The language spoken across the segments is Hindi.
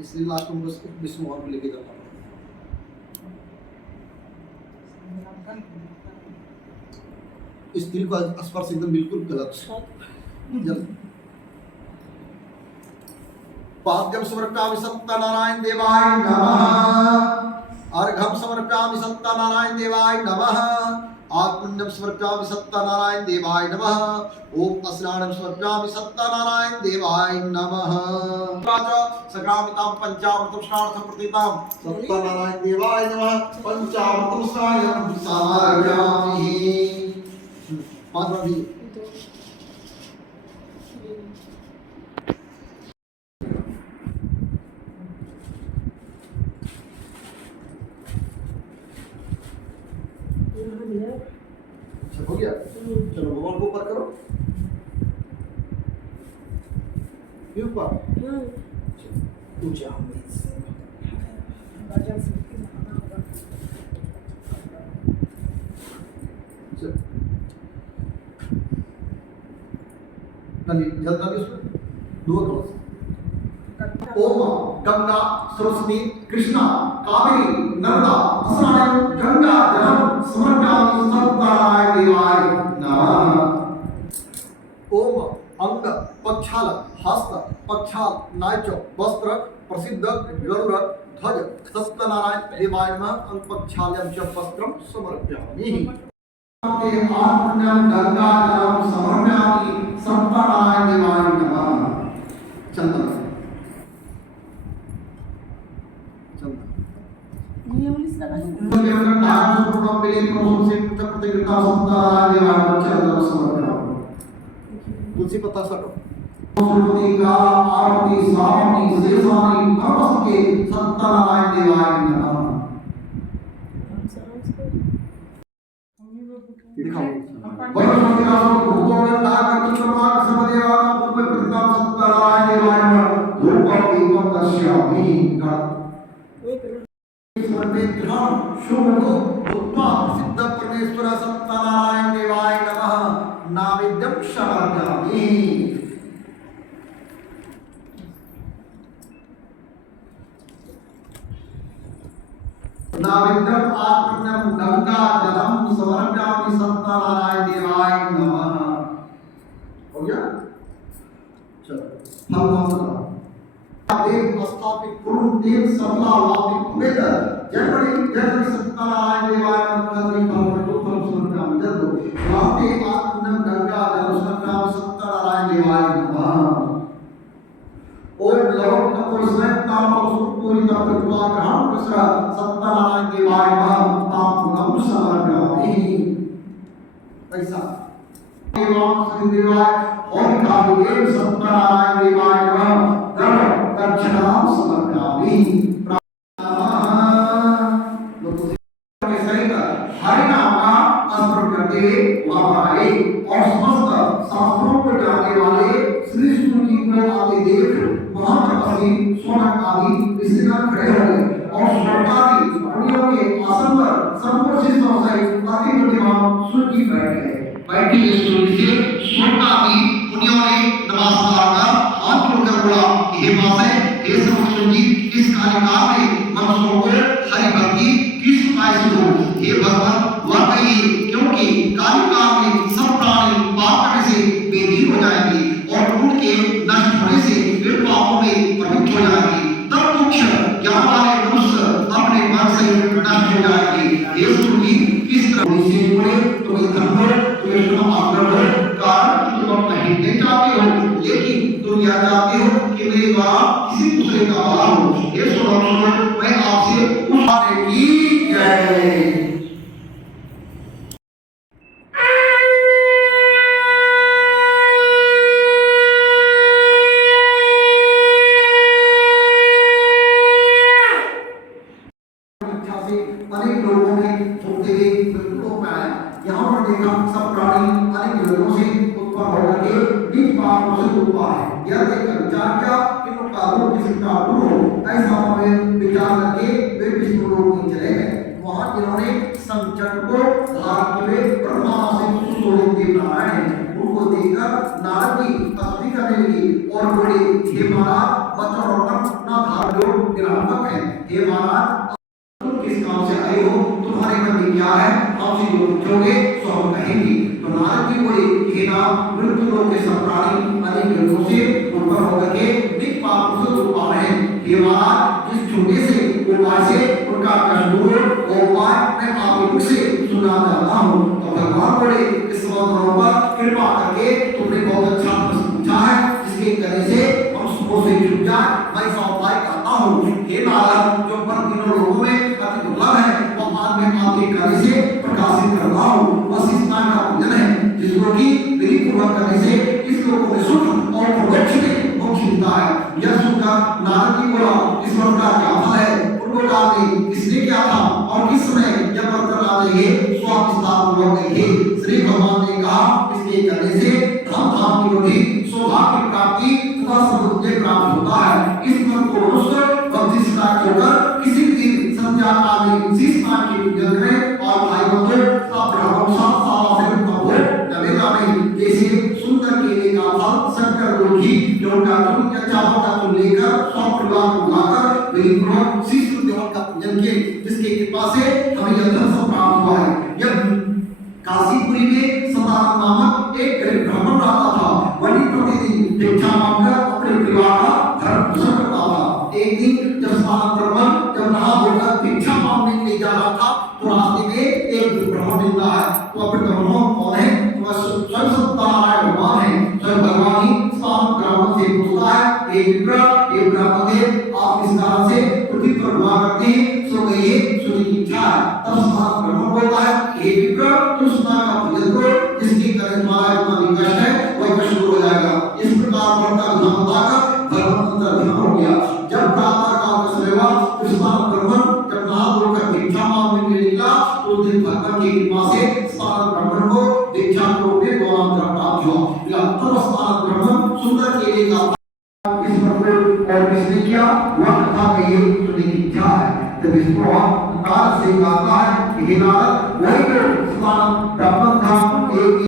इसलिए लास्ट में बस विष्णु भगवान को लेके जाना पड़ा। स्त्री का स्पर्श एकदम बिल्कुल गलत। पाद्यम समर्पयामि सत्यनारायण देवाय नमः। अर्घ्यम समर्पयामि सत्यनारायण देवाय नमः। आत्मन्यम समर्पयामि सत्यनारायण देवाय नमः। ओम अस्नानम समर्पयामि सत्यनारायण देवाय नमः। सग्रामितां पंचामृतं स्नानं प्रतितां सत्यनारायण देवाय नमः। पंचामृतं स्नानं समर्पयामि। माधवी सब हो गया। चलो भगवान को ऊपर करो। ऊपर ऊंचा नली जल नली उसमें दो कलश। ओम गंगा सरस्वती कृष्णा कावेरी नर्मदा अस्नानं गंगा जलम समर्पयामि सत्यनारायण देवाय नमः। ओम अंग पक्षाल हस्त पक्षाल नाच वस्त्र प्रसिद्ध गरुड़ ध्वज सत्यनारायण देवाय नमः। अंग पक्षाल्यं च वस्त्रं समर्पयामि। आत्मन्यं गंगा जलम समर्पयामि सत्यनारायण देवाय नमः। चंदन ये उलिस लगा तुलसी पत्ता सटो। आरती सावनी शेषवानी नमस्ते सत्यनारायण देवाय नमः। दिखाओ सिद्ध परमेश्वर सत्यनारायण देवाय नमः। नावेद्यम समर्पयामि। नावेद्यम आत्मन्यम गंगा जलम समर्पयामि सत्यनारायण देवाय नमः। हो गया। चलो हम देव स्थापित कुरु देव सबला वापि कुबेर जन्मनि जन्मनि सत्यनारायण देवाय नमः। दुःखम समर्पयामि जदो वापि आत्मन्यम गंगा जलम समर्पयामि सत्यनारायण देवाय नमः। ओम लवण कपूर संताम सुपूरी तत्वा ग्रहण प्रसर सत्यनारायण देवाय नमः। ताम समर्पयामि। ऐसा देवां श्री देवाय ओम कादेव सत्यनारायण देवाय नमः। दक्षिणां समर्पयामि। हरि नाम का स्मरण करते हमारे और समस्त शास्त्रों को जानने वाले श्री विष्णु जी को आदि देव महातपस्वी सोनक आदि ऋषिगण खड़े हो गए और स्वर्गादि मुनियों के आसन पर संपूर्ण शिष्यों सहित अति बुद्धिमान सूर्य जी बैठ गए। बैठी इस सूर्य से स्वर्गादि मुनियों ने नमस्कार कर हाथ जोड़कर बोला, हे मासे हे सर्वज्ञ जी, इस कार्यकाल में मनुष्यों को हरि भक्ति किस उपाय से हो। हे भगवान वाकई क्योंकि कार्यकाल में सब प्राणी पाप करने से बेदीन हो जाएंगे और उनके नष्ट होने से वे पापों में प्रवृत्त हो जाएंगे। तब तुच्छ ज्ञान वाले मनुष्य अपने मन से नष्ट हो जाएंगे। हे सूर्य किस तरह से बोले, तुम्हें धर्म हो, तुम्हें शुभ आग्रह हो, कारण तुम अपना हित नहीं चाहते हो, लेकिन तुम यह चाहते हो कि मेरे द्वारा किसी दूसरे का भला हो। ये सुनो मैं आपसे उठाने की जय। अनेक लोगों ने घूमते हुए मृत्युलोक में आए। यहाँ पर देखा सब प्राणी अनेक योनियों से उत्पन्न होकर के बीच पापों से उत्पन्न है। यह देखकर विचार किया कि उनका रूप किसी का गुरु हो। ऐसा उन्होंने विचार करके वे विष्णु लोक में चले गए। वहाँ जिन्होंने संचरण को धारण किए ब्रह्मा से सुतोलित देव नारायण उनको देखकर नारद जी स्तुति करने लगी और और बोले हे महाराज बच्चों और ना धार जो निरापक है। हे महाराज तुम किस काम से आए हो, तुम्हारे मन में क्या है, हमसे जो पूछोगे सो हम कहेंगे। तो नारद जी बोले हे नाथ मृत्यु लोक के सब प्राणी अनेक योनियों से ऊपर होकर के निज पाप से दूर पा रहे हैं। हे महाराज जिस छोटे से उपाय से उनका कष्ट दूर हो उपाय मैं आपके मुख से सुनना चाहता हूँ। तो भगवान बोले इस समाधानों पर कृपा करके तुमने बहुत अच्छा प्रश्न पूछा है, जिसके करने से हम सुबह से छूट जाए मैं इसका उपाय करता हूँ। हे नारद जो पर तीनों लोगों में अति दुर्लभ है वो आज मैं आपके कार्य से प्रकाशित कर रहा हूँ। बस इस नाम का पूजन है जिसको कि विधि पूर्वक करने से इस लोगों में सुख और मोक्ष में मोक्ष मिलता है। यह सुनकर नारद जी बोला इस व्रत का क्या फल है, पूर्व काल में किसने क्या था और किस समय यह व्रत करना चाहिए, सो आप विस्तार पूर्वक कहिए। श्री भगवान ने कहा इसके करने से धन धाम की वृद्धि, सौभाग्य की प्राप्ति तथा समृद्धि प्राप्त होता है। इस व्रत को मनुष्य भक्ति से होकर किसी दिन संध्या काल में शीश नाम की पूजा करें और भाई बंधु सब ब्राह्मण सब साला से तब हो नवेदा में जैसे सुंदर केले का फल शंकर लोधी लौटा तुम या चावल का तुम लेकर सब परिवार को बुलाकर विधिपूर्वक शीश देवता का पूजन किए, जिसकी कृपा से हमें यह धन सब प्राप्त हुआ है। यह काशीपुरी में सतानंद नामक एक गरीब ब्राह्मण रहता था। वही प्रतिदिन भिक्षा मांगकर अपने परिवार का भरण पोषण करता था। एक दिन जब सतानंद ब्राह्मण जब नहा धोकर भिक्षा मांगने के लिए जा रहा था तो रास्ते में एक ब्राह्मण मिलता है। तो अपने ब्राह्मण कौन है, तो स्वयं सत्यनारायण भगवान है। स्वयं भगवान ही सतानंद ब्राह्मण से पूछता है हे विप्र हे ब्राह्मण देव आप इस कारण से पृथ्वी पर हुआ करते हैं, सो कहिए सुनी की इच्छा है। तब सतानंद ब्राह्मण बोलता है हे विप्र तुम सदा का पूजन करो, जिसकी करे तुम्हारा जितना भी कष्ट है वह कष्ट दूर हो जाएगा। इस प्रकार बढ़ता विधान बताकर भगवान अंतर ध्यान हो गया। जब प्रातः काल का समय हुआ तो सतानंद ब्राह्मण जब नहा धोकर भिक्षा मांगने के लिए निकला तो उस दिन भगवान की कृपा से सतानंद ब्राह्मण को भिक्षा के रूप में गौरांतर प्राप्त हुआ। तब सतानंद ब्राह्मण सुंदर केले का इस प्रकार और किसने किया वह कथा कहिए सुनने की इच्छा है। तब इस प्रकार नारद से कहता है कि हे नारद वही जो सतानंद ब्राह्मण था एक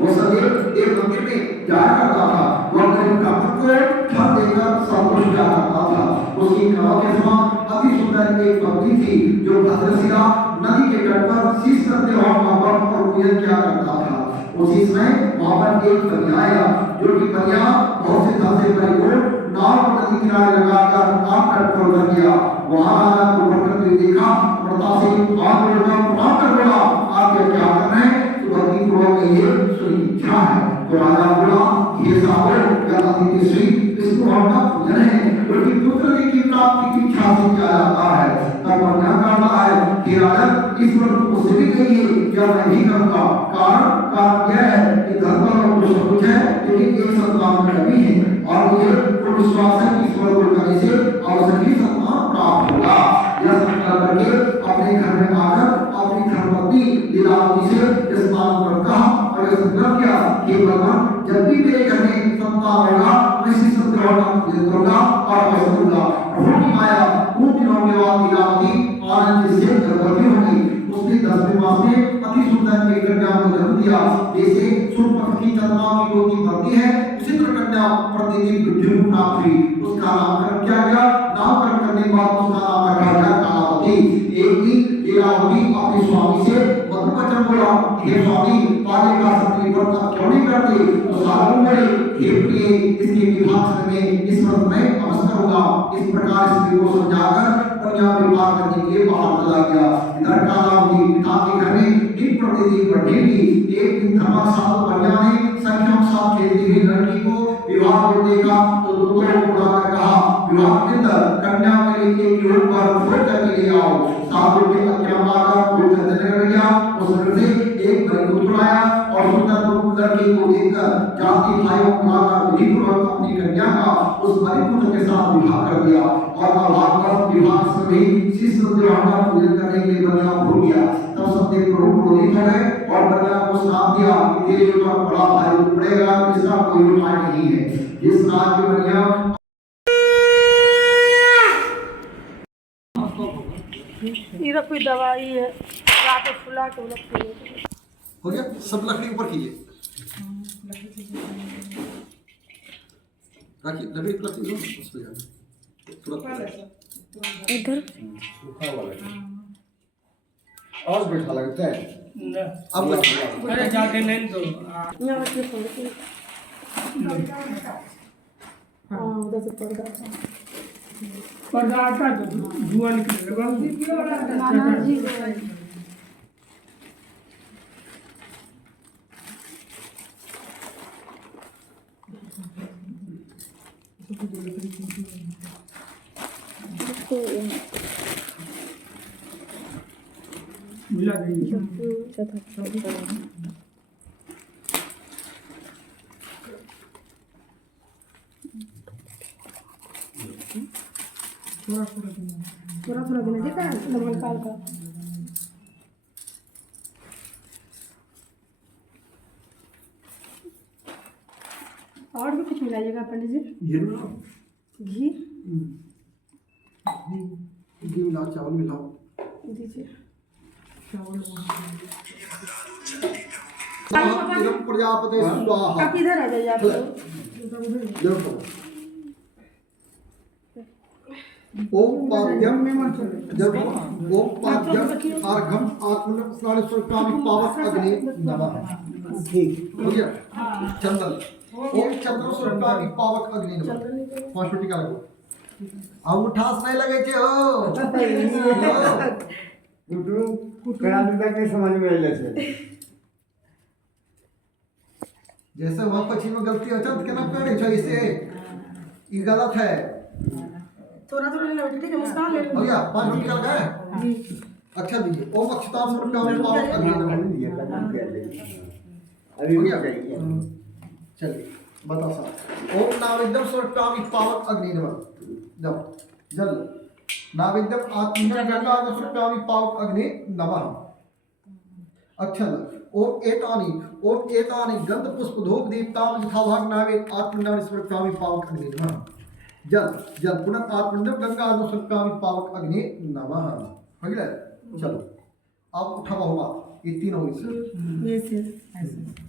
वो सदैव देव मंदिर में जाया करता था। वह गरीब ब्राह्मण को धन देकर संतुष्ट किया करता था। उसकी कला के समान अति सुंदर एक पत्नी थी जो भद्रशिला नदी के तट पर शीश करते हुए वहां पर पूजन किया करता था। उसी समय वहां पर एक परिया आया जो कि परिया बहुत से धन से परिपूर्ण नाव को नदी किनारे लगाकर आग तट पर उतर गया। वहां राजा को पकड़ते हुए देखा, प्रता से आग लगा प्रणाम कर बोला आप क्या कर रहे हैं, तो भक्ति पूर्वक कहिए सुनी इच्छा है। तो राजा बोला ये साहब यह अतिथि श्री विष्णु भगवान का पूजन है, क्योंकि पुत्र की प्राप्ति की इच्छा से किया जाता है। तब वर्णन करता है कि राजन इस व्रत को उसे भी कहिए क्या मैं भी करूंगा। कारण यह है कि घर पर कुछ कुछ है लेकिन एक संतान का कमी है और मुझे पूर्ण विश्वास है कि ईश्वर को करने से अवश्य ही संतान प्राप्त होगा। यह संकल्प करके अपने घर में आकर अपनी धर्मपत्नी लीलावती से स्नान कर कहा और यह संकल्प किया कि भगवान जब भी मेरे घर में संतान होगा मैं इसी संतान का पूजन करूंगा और अवश्य दूंगा। प्रभु की माया कुछ दिनों के बाद लीलावती आनंद से गर्भवती होगी। उसने 10वें मास में अति सुंदर एक कन्या को जन्म दिया। जैसे सूर्य पक्ष की चंद्रमा की ज्योति बढ़ती है उसी तरह कन्या प्रतिदिन वृद्धि को प्राप्त हुई। उसका नामकरण किया गया। नामकरण करने के बाद उसका नाम रखा गया कालावती। एक दिन लीलावती अपने स्वामी से मधुर वचन बोला हे स्वामी पाले का सत्री व्रत आप क्यों नहीं करते। तो साधु बोले हे प्रिय इसके विभाग में इस व्रत में अवश्य करूंगा। इस प्रकार स्त्री को समझाकर कन्या विवाह करने के लिए बाहर चला गया। इधर कालावती पिता के घर में दिन प्रतिदिन बढ़ेगी। एक दिन धर्म साधु कन्या ने संख्या साथ खेलती हुई लड़की को विवाह को देखा तो दूतों को बुलाकर कहा विवाह के अंदर कन्या के लिए एक योग पर भोज करके ले आओ। साधु के आज्ञा पाकर भोज करने लग गया। उस घर से एक बलिपुत्र आया और सुंदर लड़की को देखकर जाति भाइयों को बुलाकर विधिपूर्वक अपनी कन्या का उस बलिपुत्र के साथ विवाह कर दिया और अभागवत विवाह से शीश देवता का पूजन करने के लिए बलिया भूल गया। तब सबने प्रभु क्रोधित हो गए और बलिया को श्राप दिया कि तेरे ऊपर बड़ा भारी पड़ेगा, इसका कोई उपाय नहीं है। जिस रात में बलिया इधर कोई दवाई है रात को फुला के लगती हो गया। सब लकड़ी ऊपर कीजिए। रखिए लकड़ी रखिए लो उस पे जाना तुरंत इधर सूखा हुआ लगे और बैठा लगता है अब बैठो अरे जाके नहीं तो यहाँ रखिए फोन हाँ उधर से पर्दा पर्दा आता तो धुआं निकलेगा नाना जी मिला देंगे थोड़ा थोड़ा देना ठीक है डबल कार का और भी कुछ मिलाइएगा पंडित जी ये लो घी घी मिलाओ चावल मिलाओ दीजिए इदं प्रजापते स्वाहा आप इधर आ जाइए आप लोग देखो ओम पाद्यम देखो ओम पाद्यम अर्घम आत्मन स्नान स्वकामि पावक अग्नि नमः ठीक हो गया चंदन ओम चंद्र स्वकामि पावक अग्नि नमः पांच मिनट का लगो अब उठास नहीं लगे छे हो उठू करा देता के समझ में आइले छे जैसे वहां पक्षी में गलती हो तो केना करे छो इसे ये गलत है थोड़ा थोड़ा लेना बेटा ठीक है मुस्कान ले हो गया 5 मिनट का लगा जी अच्छा दीजिए ओम अक्षताम स्वकामि पावक अग्नि नमः अभी हो भी गया चाहिए चलिए बता साहब ओम नाविद्यम स्वकामि पावक अग्नि नमः जब जल नाविद्यम आत्मन गंगा स्वकामि पावक अग्नि नमः अच्छा ओम एतानि गंध पुष्प धूप दीप्ताम यथाभाग नावेद आत्मन स्वकामि पावक अग्नि नमः जल जल पुनः आत्मन गंगा स्वकामि पावक अग्नि नमः हो गया चलो अब उठा हुआ ये तीन हो गए ये से ऐसे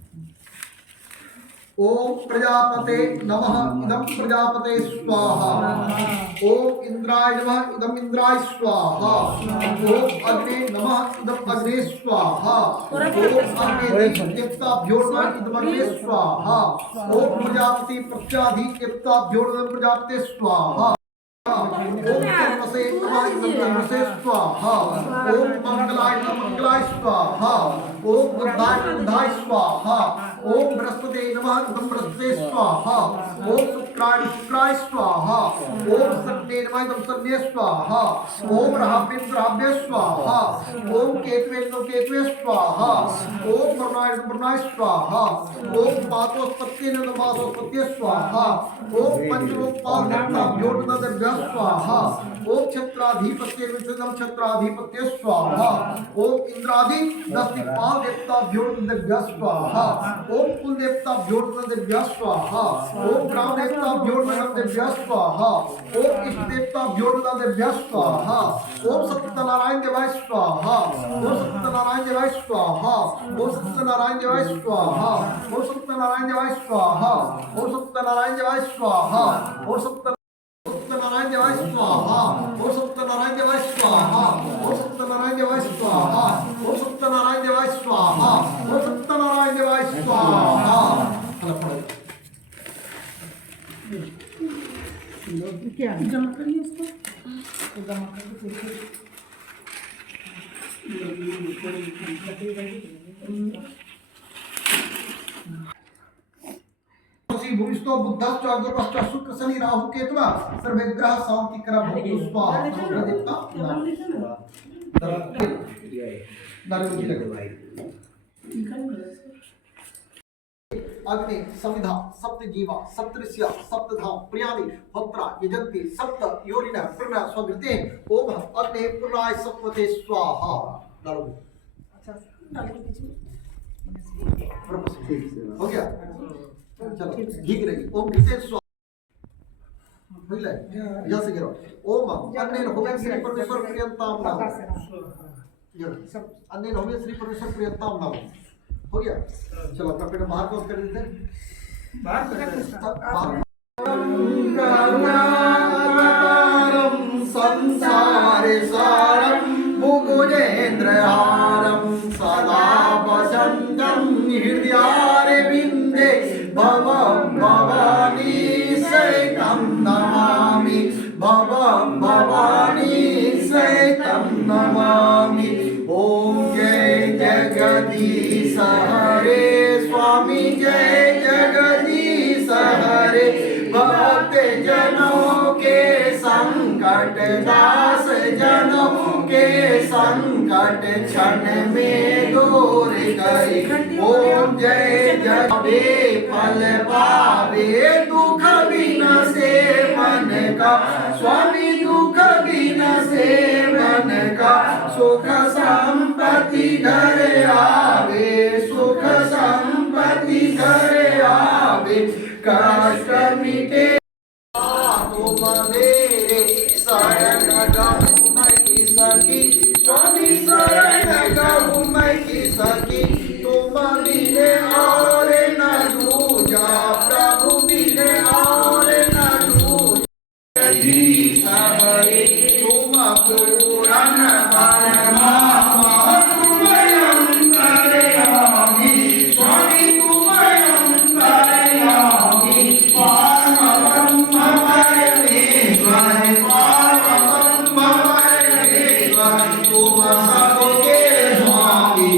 ओम प्रजापते नमः इदं प्रजापते स्वाहा ओम इंद्राय नमः इदं इंद्राय स्वाहा ओम अग्ने नमः इदं अग्ने स्वाहा ओम अग्ने दीप्ताभ्यो नमः इदं अग्ने स्वाहा ओम प्रजापति प्रत्याधि दीप्ताभ्यो नमः प्रजापते स्वाहा ओम कर्मसे नमः इदं कर्मसे स्वाहा ओम मंगलाय नमः मंगलाय स्वाहा ओम बुद्धाय बुद्धाय स्वाहा ओम बृहस्पते नमः इदं बृहस्पते स्वाहा ओम शुक्राय शुक्राय स्वाहा ओम शन्ये नमः इदं शन्ये स्वाहा ओम राहवे राहवे स्वाहा ओम केतवे स्वाहा ओम वरुणाय स्वाहा ओम मातोस्पत्ये नमः मातोस्पत्ये स्वाहा ओम पंचलोकपाल देवताभ्यो नमः स्वाहा ओम छत्राधिपत्ये विषदं छत्राधिपत्ये स्वाहा ओम इंद्रादि 10 दिक्पाल देवताभ्यो नमः स्वाहा ओम कुल देवताभ्यो नमः स्वाहा ओम ग्राम देवताभ्यो नमः स्वाहा ओम इष्ट देवताभ्यो नमः स्वाहा ओम सत्यनारायण देवाय स्वाहा ओम सत्यनारायण देवाय स्वाहा ओम सत्यनारायण देवाय स्वाहा ओम सत्यनारायण देवाय स्वाहा ओम सत्यनारायण देवाय स्वाहा ओम सत्यनारायण देवाय स्वाहा ओम सत्यनारायण देवाय स्वाहा ओम सत्यनारायण देवाय स्वाहा ओम सत्यनारायण देवाय स्वाहा ओम सत्यनारायण देवाय स्वाहा क्या जमा करिए उसको जमा करके भूमिष्ठो बुद्धश्च अग्रपश्च शुक्र शनि राहु केतुः सर्वग्रह शांतिकरः भवतु स्वाहा देवता अग्नि समिधा सप्त जीवा सप्त ऋषिया सप्त धाम प्रियाणि होत्रा यजन्ति सप्त योनिनः पूर्णा स्वघृते ओम अग्ने पूर्णाय सत्वते स्वाहा डालो अच्छा डालो हो गया चलो घी गिरेगी ओम घृते स्वाहा हो गया यहाँ से गिरो ओम अन्य होवे श्री परमेश्वर प्रियंताम नाम अन्य होवे श्री परमेश्वर प्रियंताम नाम हो गया चलो अपना पेट बाहर को कर देते हैं बाहर भवं भवानी सहितं नमामि भवं भवानी सहितं नमामि ओम जय जगदीश हरे स्वामी जय जगदीश हरे भक्त जनों के संकट दास जनों के संकट क्षण में दूर करी ओम जय जगदे फल पावे दुख बिना से मन का स्वामी दुख बिना से मन का सुख संपत्ति घर आवे सुख संपत्ति घर आवे कष्ट मिटे तुम मेरे शरण गहूँ मैं की सखी स्वामी शरण गहूँ मैं की सखी तुम बिने और न दूजा प्रभु बिने और न दूजा जगदीश हरे तुम पूर्ण परमात्मा तुम अंतर्यामी स्वामी तुम अंतर्यामी पारम परमेश्वर पारम परमेश्वर तुम सबके स्वामी